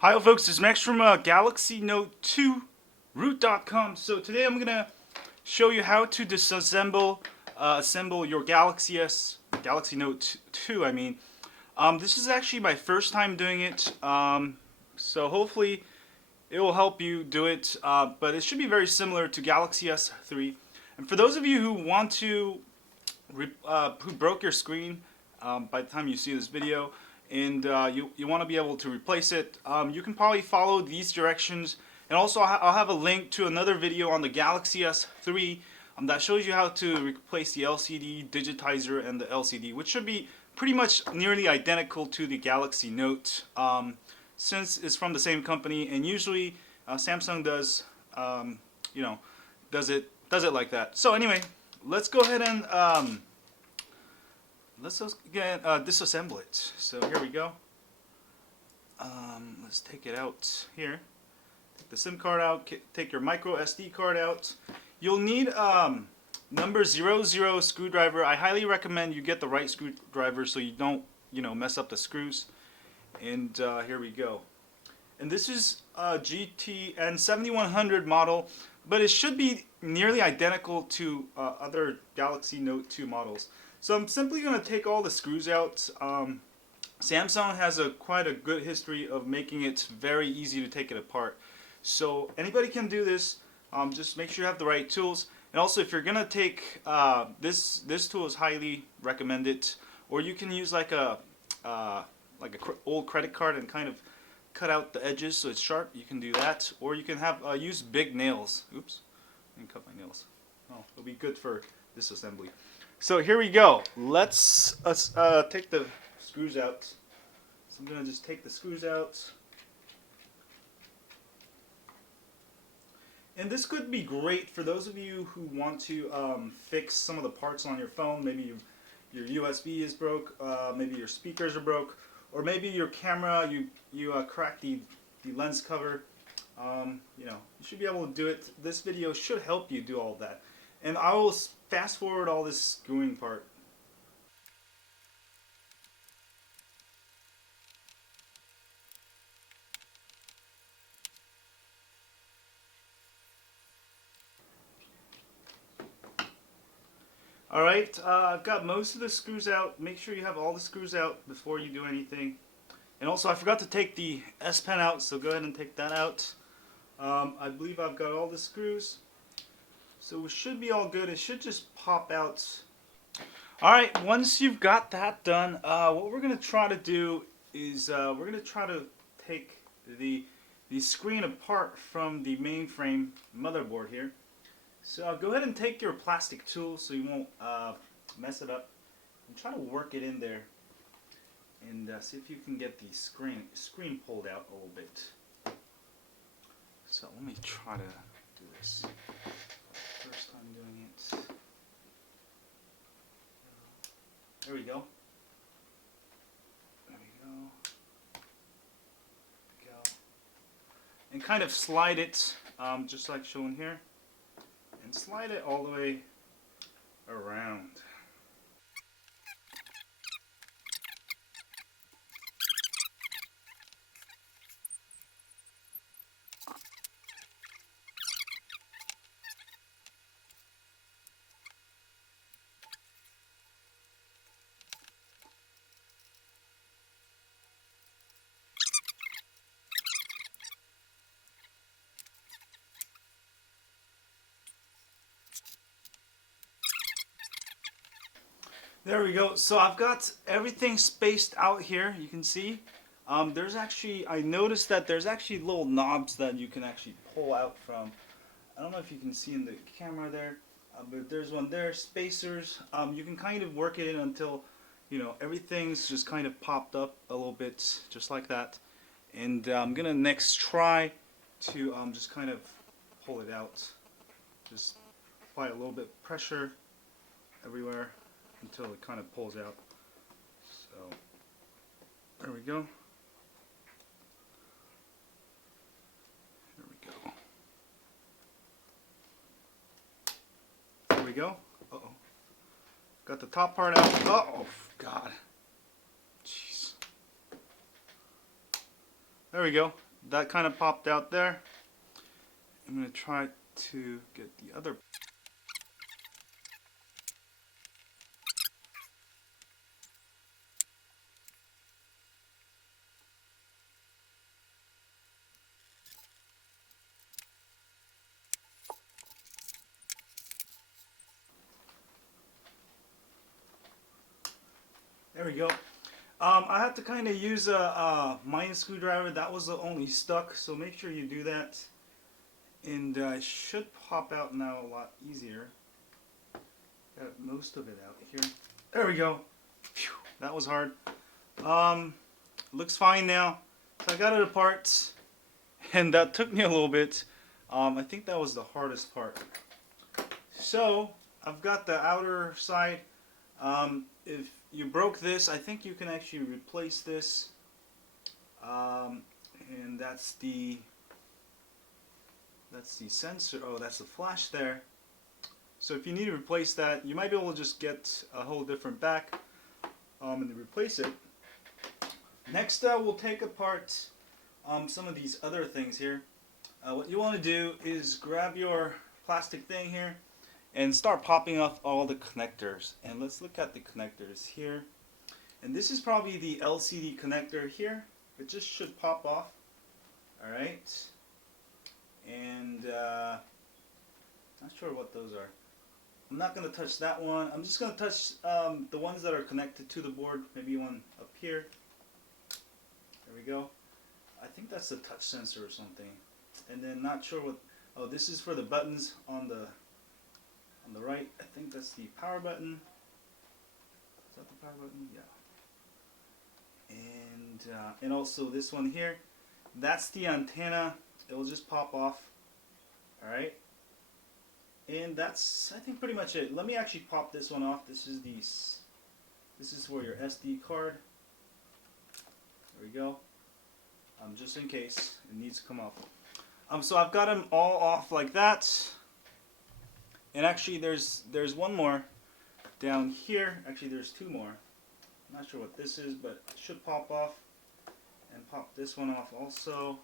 Hi folks, this is Max from Galaxy Note 2 root.com. So today I'm gonna show you how to disassemble assemble your Galaxy Note 2. This is actually my first time doing it. So hopefully it will help you do it. But it should be very similar to Galaxy S3. And for those of you who want to who broke your screen by the time you see this video, and you want to be able to replace it, you can probably follow these directions. And also I'll have a link to another video on the Galaxy S3 that shows you how to replace the LCD, Digitizer, and the LCD, which should be pretty much nearly identical to the Galaxy Note, since it's from the same company. And usually Samsung does, does it like that. So anyway, let's go ahead and let's again disassemble it. So here we go. Let's take it out here. Take the SIM card out. Take your micro SD card out. You'll need number 00 screwdriver. I highly recommend you get the right screwdriver so you don't mess up the screws. And here we go. And this is a GTN 7100 model, but it should be nearly identical to other Galaxy Note 2 models. So I'm simply going to take all the screws out. Samsung has quite a good history of making it very easy to take it apart. So anybody can do this. Just make sure you have the right tools. And also, if you're going to take this tool is highly recommended. Or you can use like a old credit card and kind of cut out the edges so it's sharp. You can do that. Or you can have use big nails. Oops, I didn't cut my nails. Oh, it'll be good for disassembly. So here we go. Let's take the screws out. So I'm going to just take the screws out. And this could be great for those of you who want to fix some of the parts on your phone. Maybe your USB is broke, maybe your speakers are broke, or maybe your camera, you cracked the lens cover. You should be able to do it. This video should help you do all that. And I will fast forward all this screwing part. Alright, I've got most of the screws out. Make sure you have all the screws out before you do anything. And also I forgot to take the S Pen out, so go ahead and take that out. I believe I've got all the screws. So we should be all good. It should just pop out. Alright, once you've got that done, what we're going to try to do is we're going to try to take the screen apart from the mainframe motherboard here. So go ahead and take your plastic tool so you won't mess it up, and try to work it in there and see if you can get the screen pulled out a little bit. So let me try to do this. First time doing it. There we go. There we go. And kind of slide it, just like shown here. And slide it all the way around. There we go. So I've got everything spaced out here. You can see there's actually, I noticed that there's actually little knobs that you can actually pull out from. I don't know if you can see in the camera there, but there's one there, spacers. You can kind of work it in until everything's just kind of popped up a little bit, just like that. And I'm gonna next try to just kind of pull it out. Just apply a little bit of pressure everywhere until it kind of pulls out. So there we go. There we go. There we go. Uh-oh. Got the top part out. Uh-oh, God. Jeez. There we go. that kind of popped out there. I'm going to try to get the other. There we go. I had to kind of use a mine screwdriver. That was the only stuck, so make sure you do that. And it should pop out now a lot easier. Got most of it out here. There we go. Phew, that was hard. Looks fine now. So I got it apart, and that took me a little bit. I think that was the hardest part. So I've got the outer side. If you broke this, I think you can actually replace this. And that's the sensor. Oh, that's the flash there. So if you need to replace that, you might be able to just get a whole different back and replace it. Next, we'll take apart some of these other things here. What you want to do is grab your plastic thing here and start popping off all the connectors. And let's look at the connectors here. And this is probably the LCD connector here. It just should pop off. Alright. And not sure what those are. I'm not going to touch that one. I'm just going to touch the ones that are connected to the board. Maybe one up here. There we go. I think that's the touch sensor or something. And then not sure what. Oh, this is for the buttons on the right. I think that's the power button. Is that the power button? Yeah. And also this one here. That's the antenna. It will just pop off. All right. And that's, I think, pretty much it. Let me actually pop this one off. This is for your SD card. There we go. Just in case it needs to come off. So I've got them all off like that. And actually, there's one more down here. Actually, there's two more. I'm not sure what this is, but it should pop off. And pop this one off also.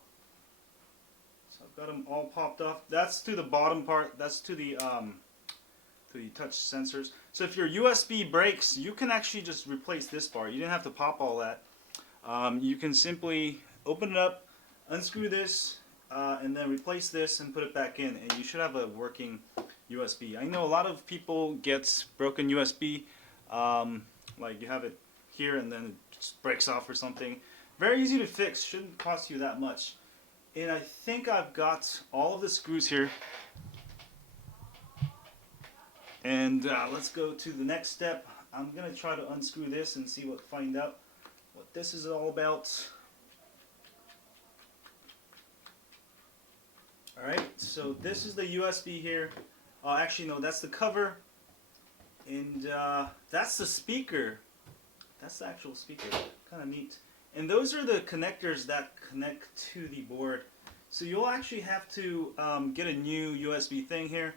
So I've got them all popped off. That's to the bottom part. That's to the touch sensors. So if your USB breaks, you can actually just replace this part. You didn't have to pop all that. You can simply open it up, unscrew this, and then replace this and put it back in, and you should have a working USB. I know a lot of people get broken USB, like you have it here and then it just breaks off or something. Very easy to fix, shouldn't cost you that much. And I think I've got all of the screws here. And let's go to the next step. I'm going to try to unscrew this and find out what this is all about. Alright, so this is the USB here. Actually, no, that's the cover. And that's the speaker. That's the actual speaker. Kind of neat. And those are the connectors that connect to the board. So you'll actually have to get a new USB thing here,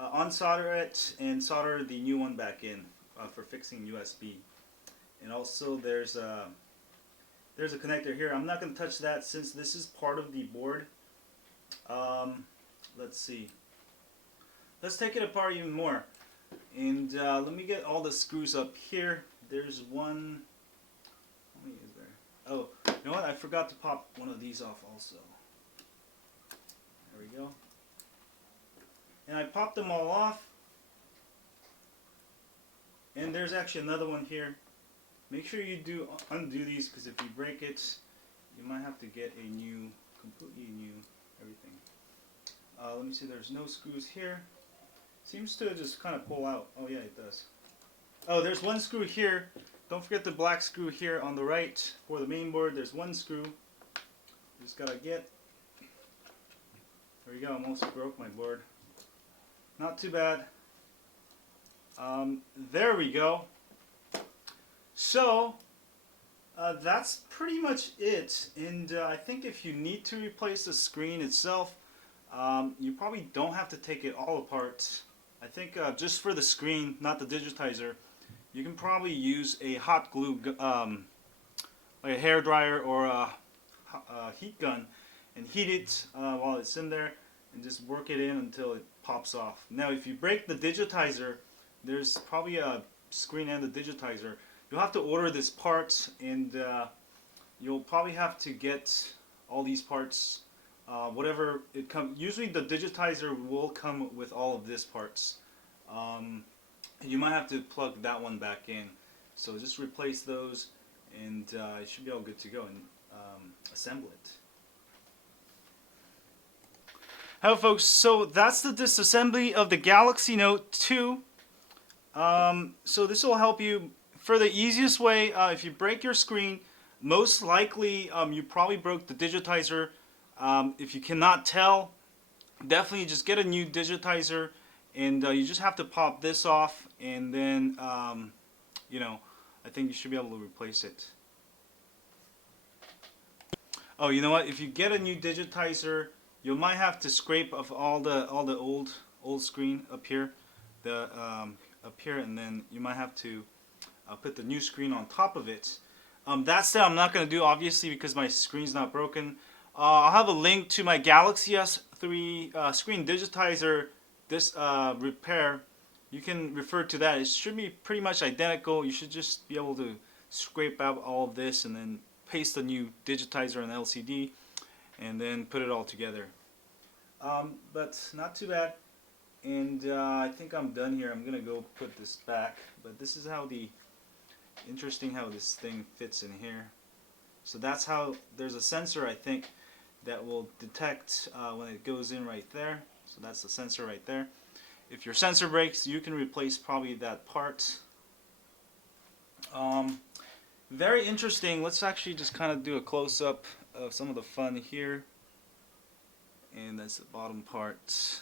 unsolder it, and solder the new one back in for fixing USB. And also there's a connector here. I'm not going to touch that since this is part of the board. Let's see. Let's take it apart even more. And let me get all the screws up here. There's one. How many is there? Oh, you know what? I forgot to pop one of these off also. There we go. And I popped them all off. And there's actually another one here. Make sure you do undo these, because if you break it, you might have to get a new, completely new everything. Let me see, there's no screws here. Seems to just kind of pull out. Oh yeah, it does. Oh, there's one screw here. Don't forget the black screw here on the right for the main board. There's one screw. Just gotta get. There we go, almost broke my board. Not too bad. There we go. So, that's pretty much it. And I think if you need to replace the screen itself, you probably don't have to take it all apart. I think just for the screen, not the digitizer, you can probably use a hot glue, like a hair dryer or a heat gun, and heat it while it's in there, and just work it in until it pops off. Now if you break the digitizer, there's probably a screen and the digitizer. You'll have to order this part, and you'll probably have to get all these parts, whatever it comes. Usually the digitizer will come with all of these parts. You might have to plug that one back in. So just replace those, and it should be all good to go, and assemble it. Hello folks, so that's the disassembly of the Galaxy Note 2. So this will help you for the easiest way. If you break your screen, most likely you probably broke the digitizer. If you cannot tell, definitely just get a new digitizer, and you just have to pop this off, and then you know, I think you should be able to replace it. Oh, you know what? If you get a new digitizer, you might have to scrape off all the old screen up here, and then you might have to put the new screen on top of it. That said, I'm not going to do, obviously, because my screen's not broken. I'll have a link to my Galaxy S3 screen digitizer repair. You can refer to that. It should be pretty much identical. You should just be able to scrape out all of this and then paste the new digitizer and LCD, and then put it all together. But not too bad. And I think I'm done here. I'm gonna go put this back. But this is how interesting how this thing fits in here. So that's how, there's a sensor, I think, that will detect when it goes in right there. So that's the sensor right there. If your sensor breaks, you can replace probably that part. Very interesting. Let's actually just kind of do a close-up of some of the fun here. And that's the bottom part.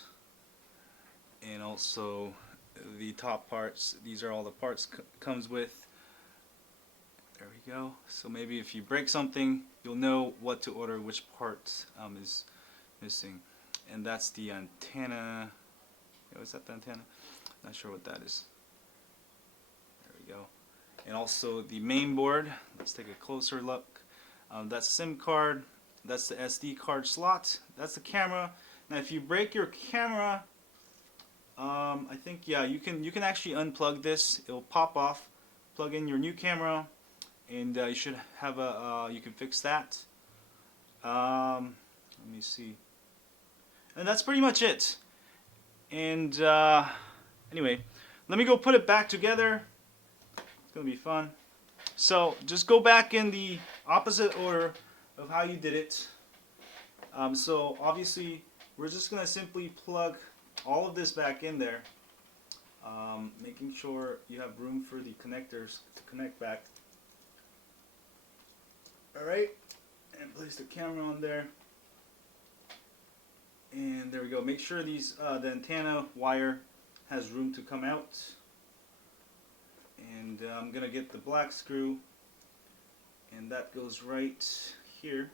And also the top parts. These are all the parts comes with. There we go. So maybe if you break something, you'll know what to order, which part is missing. And that's the antenna. Is that the antenna? Not sure what that is. There we go. And also the main board. Let's take a closer look. That's SIM card. That's the SD card slot. That's the camera. Now, if you break your camera, I think you can actually unplug this. It'll pop off. Plug in your new camera, and you should have you can fix that. Let me see. And that's pretty much it. And anyway, let me go put it back together. It's gonna be fun. So just go back in the opposite order of how you did it. So obviously we're just gonna simply plug all of this back in there, making sure you have room for the connectors to connect back. Alright, and place the camera on there. And there we go. Make sure these the antenna wire has room to come out. And I'm gonna get the black screw, and that goes right here.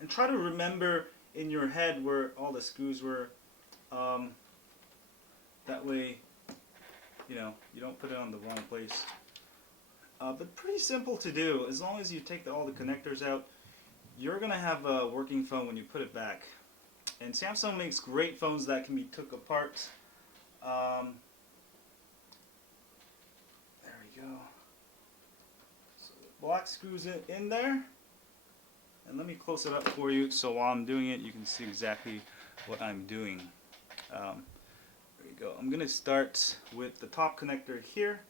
And try to remember in your head where all the screws were. That way, you know, you don't put it on the wrong place. But pretty simple to do. As long as you take all the connectors out, you're gonna have a working phone when you put it back. And Samsung makes great phones that can be took apart. There we go. So the black screws in there. And let me close it up for you so while I'm doing it you can see exactly what I'm doing. There you go. I'm going to start with the top connector here.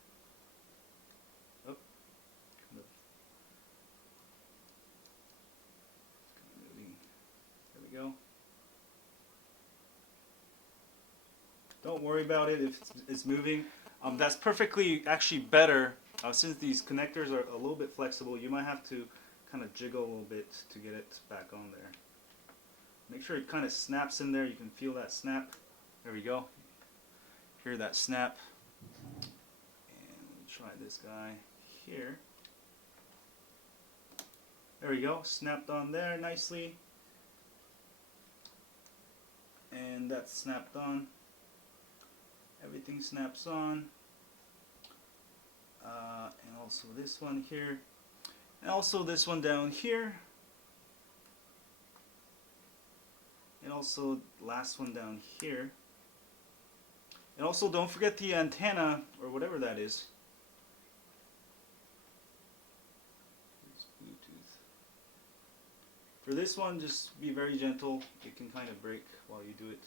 Oh, there we go. Don't worry about it if it's moving. That's perfectly actually better. Since these connectors are a little bit flexible, you might have to kind of jiggle a little bit to get it back on there. Make sure it kind of snaps in there. You can feel that snap. There we go. Hear that snap. And we'll try this guy here. There we go. Snapped on there nicely. And that's snapped on. Everything snaps on. And also this one here. And also this one down here. also last one down here. And also don't forget the antenna or whatever that is. Bluetooth. For this one, just be very gentle. It can kind of break while you do it.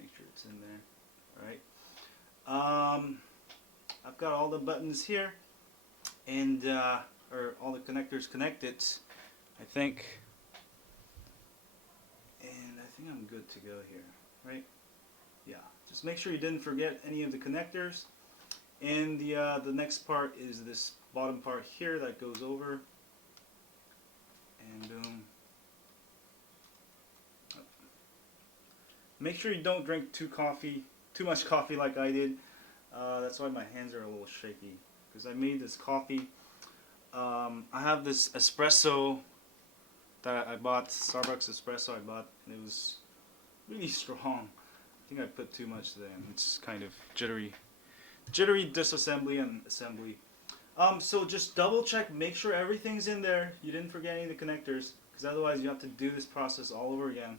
Make sure it's in there. Alright. I've got all the buttons here, and or all the connectors connected, I think. And I think I'm good to go here, right? Yeah. Just make sure you didn't forget any of the connectors. And the next part is this bottom part here that goes over. And boom. Make sure you don't drink too much coffee like I did. That's why my hands are a little shaky, because I made this coffee. I have this espresso that I bought, Starbucks espresso I bought, and it was really strong. I think I put too much today, and it's kind of jittery disassembly and assembly. So just double check, make sure everything's in there. You didn't forget any of the connectors, because otherwise you have to do this process all over again.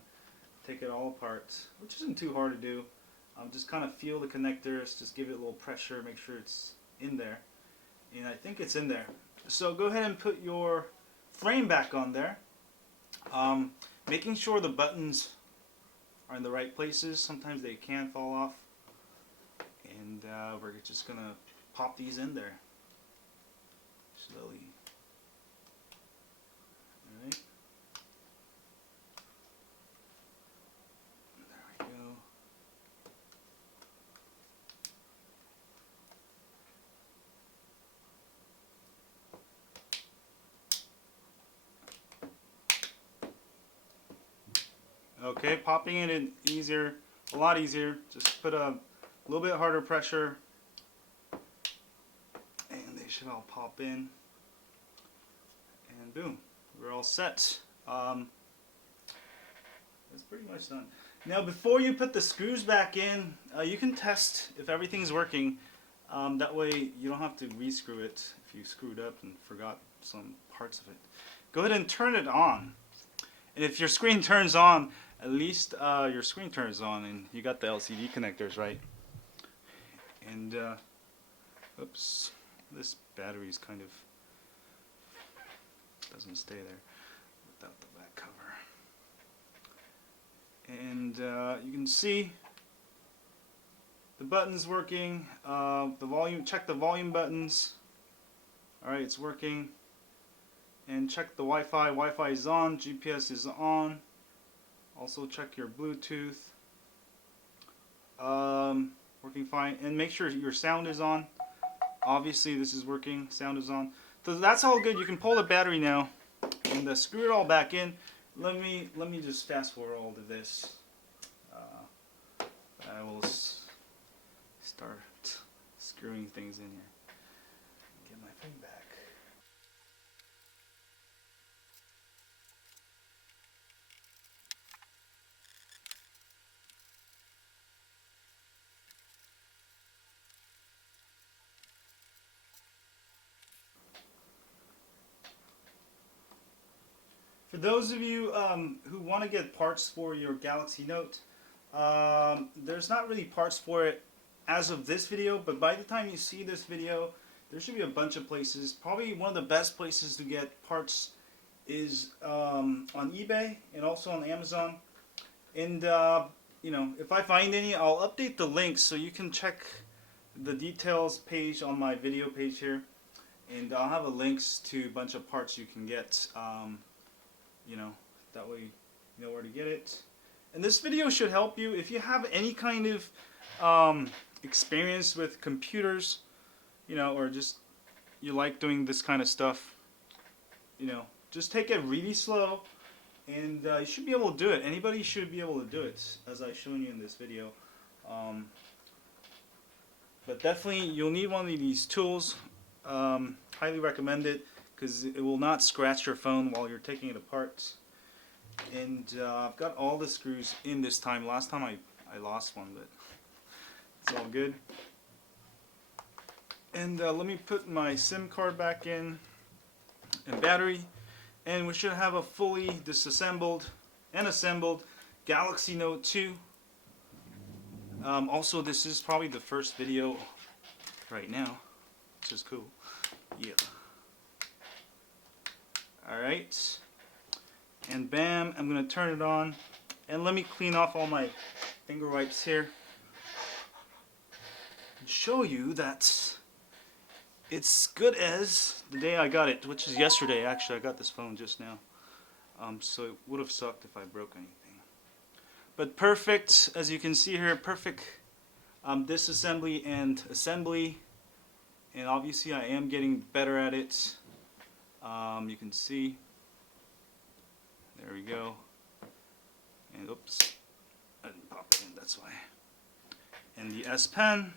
Take it all apart, which isn't too hard to do. Just kind of feel the connectors, just give it a little pressure, make sure it's in there. And I think it's in there. So go ahead and put your frame back on there. Making sure the buttons are in the right places. Sometimes they can fall off. And we're just going to pop these in there slowly. Alright. There we go. Okay, popping it in easier, a lot easier. Just put a little bit harder pressure, and they should all pop in. And boom, we're all set. That's pretty much done. Now, before you put the screws back in, you can test if everything's working. That way, you don't have to re-screw it if you screwed up and forgot some parts of it. Go ahead and turn it on. And if your screen turns on, at least your screen turns on and you got the LCD connectors right. And oops, this battery is kind of doesn't stay there without the back cover. And you can see the buttons working. The volume, check the volume buttons. Alright, it's working. And check the Wi-Fi. Wi-Fi is on, GPS is on. Also check your Bluetooth. Working fine. And make sure your sound is on. Obviously this is working, sound is on. So that's all good. You can pull the battery now and screw it all back in. Let me just fast forward all of this. I will start screwing things in here. Get my thing back. For those of you who want to get parts for your Galaxy Note, there's not really parts for it as of this video, but by the time you see this video, there should be a bunch of places. Probably one of the best places to get parts is on eBay and also on Amazon. And you know, if I find any, I'll update the links so you can check the details page on my video page here, and I'll have a links to a bunch of parts you can get. You know, that way you know where to get it. And this video should help you if you have any kind of experience with computers, you know, or just you like doing this kind of stuff. You know, just take it really slow, and you should be able to do it. Anybody should be able to do it, as I've shown you in this video. But definitely, you'll need one of these tools. Highly recommend it, because it will not scratch your phone while you're taking it apart. And I've got all the screws in this time. Last time I lost one, but it's all good. And let me put my SIM card back in and battery, and we should have a fully disassembled and assembled Galaxy Note 2. Also, this is probably the first video right now, which is cool. Yeah. Alright. And bam, I'm going to turn it on. And let me clean off all my finger wipes here. And show you that it's good as the day I got it, which is yesterday. Actually, I got this phone just now. So it would have sucked if I broke anything. But perfect, as you can see here, perfect disassembly and assembly. And obviously I am getting better at it. You can see. There we go. And oops, I didn't pop it in, that's why. And the S Pen.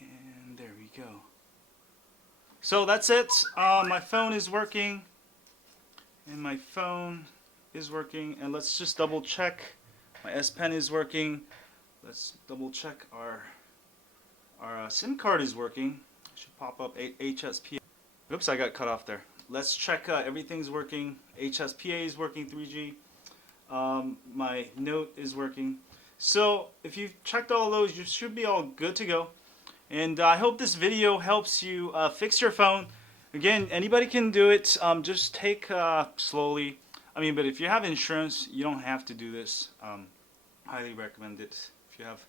And there we go. So that's it. My phone is working. And my phone is working. And let's just double check. My S Pen is working. Let's double check our SIM card is working. It should pop up HSPA. Oops, I got cut off there. Let's check everything's working. HSPA is working 3G. My Note is working. So if you've checked all those, you should be all good to go. And I hope this video helps you fix your phone. Again, anybody can do it. Just take slowly. I mean, but if you have insurance, you don't have to do this. Highly recommend it if you have,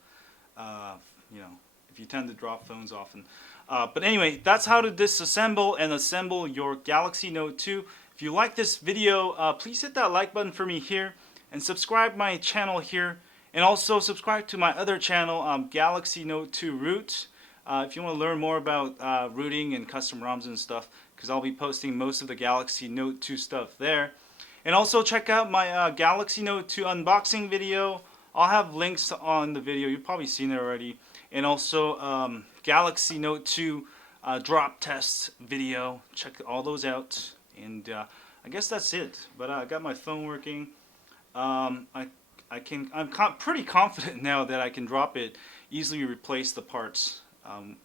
you know, if you tend to drop phones often. But anyway, that's how to disassemble and assemble your Galaxy Note 2. If you like this video, please hit that like button for me here and subscribe my channel here. And also subscribe to my other channel, Galaxy Note 2 Root. If you want to learn more about rooting and custom ROMs and stuff, because I'll be posting most of the Galaxy Note 2 stuff there. And also check out my Galaxy Note 2 unboxing video. I'll have links on the video. You've probably seen it already. And also Galaxy Note 2 drop test video. Check all those out. And I guess that's it. But I got my phone working. I'm pretty confident now that I can drop it, easily replace the parts,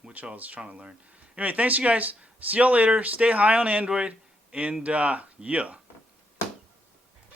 which I was trying to learn. Anyway, thanks you guys. See y'all later. Stay high on Android. And yeah.